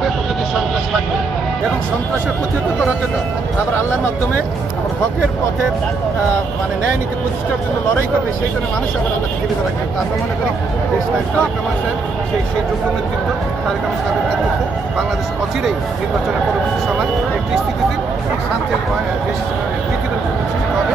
থাকবে, প্রকৃতির সন্ত্রাস থাকবে, এবং সন্ত্রাসের প্রতিহত করার জন্য আবার আল্লাহর মাধ্যমে আবার হকের পথের মানে ন্যায় নীতি প্রতিষ্ঠার জন্য লড়াই করবে, সেই জন্য মানুষ আবার আল্লাহকে জীবিত রাখবে। আমরা মনে করি দেশনায়ক তারেক রহমান সাহেব সেই যোগ্য নেতৃত্ব, তারেক রহমান সাহেবের নেতৃত্বে বাংলাদেশ অচিরেই নির্বাচনের পরবর্তী সময় একটি স্থিতিশীল শান্তির দেশ পৃথিবীর হবে।